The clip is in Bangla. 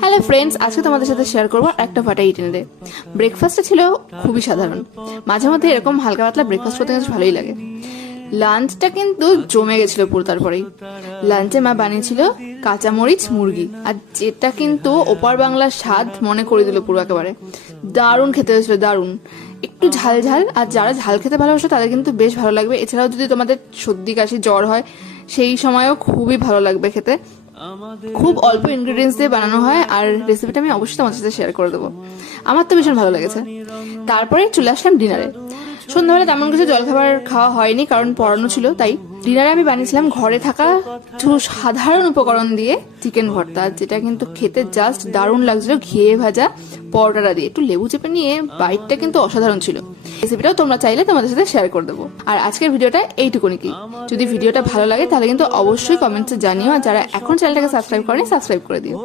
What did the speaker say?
হ্যালো ফ্রেন্ডস, আজকে তোমাদের সাথে শেয়ার করবো একটা ফাটা ইটেন ডে। ব্রেকফাস্টটা ছিল খুবই সাধারণ। মাঝে মধ্যে এরকম হালকা পাতলা ব্রেকফাস্ট করতে কিন্তু ভালোই লাগে। লাঞ্চটা কিন্তু জমে গেছিল পুরো। তারপরেই লাঞ্চে মা বানিয়েছিল কাঁচামরিচ মুরগি, আর যেটা কিন্তু ওপার বাংলার স্বাদ মনে করে দিল পুরো একেবারে। দারুণ খেতে হয়েছিল, দারুণ। একটু ঝাল ঝাল, আর যারা ঝাল খেতে ভালোবাসে তাদের কিন্তু বেশ ভালো লাগবে। এছাড়াও যদি তোমাদের সর্দি কাশি জ্বর হয় সেই সময়ও খুবই ভালো লাগবে খেতে। খুব অল্প ইনগ্রেডিয়েন্টস দিয়ে বানানো হয়, আর রেসিপিটা আমি অবশ্যই তোমাদের সাথে শেয়ার করে দেবো। আমার তো ভীষণ ভালো লেগেছে। তারপরে চলে আসলাম ডিনারে। সন্ধ্যাবেলা তেমন কিছু জলখাবার খাওয়া হয়নি, কারণ পড়ানো ছিল। তাই ডিনারে আমি বানিয়েছিলাম ঘরে থাকা কিছু সাধারণ উপকরণ দিয়ে চিকেন ভর্তা, যেটা কিন্তু খেতে জাস্ট দারুণ লাগছিল। ঘিয়ে ভাজা পরোটাটা দিয়ে একটু লেবু চেপে নিয়ে বাইটটা কিন্তু অসাধারণ ছিল। রেসিপিটাও তোমরা চাইলে তোমাদের সাথে শেয়ার করে দেবো। আর আজকের ভিডিওটা এইটুকুনি। কি যদি ভিডিওটা ভালো লাগে তাহলে কিন্তু অবশ্যই কমেন্টসে জানিও, আর যারা এখন চ্যানেলটাকে সাবস্ক্রাইব করেনি সাবস্ক্রাইব করে দিও।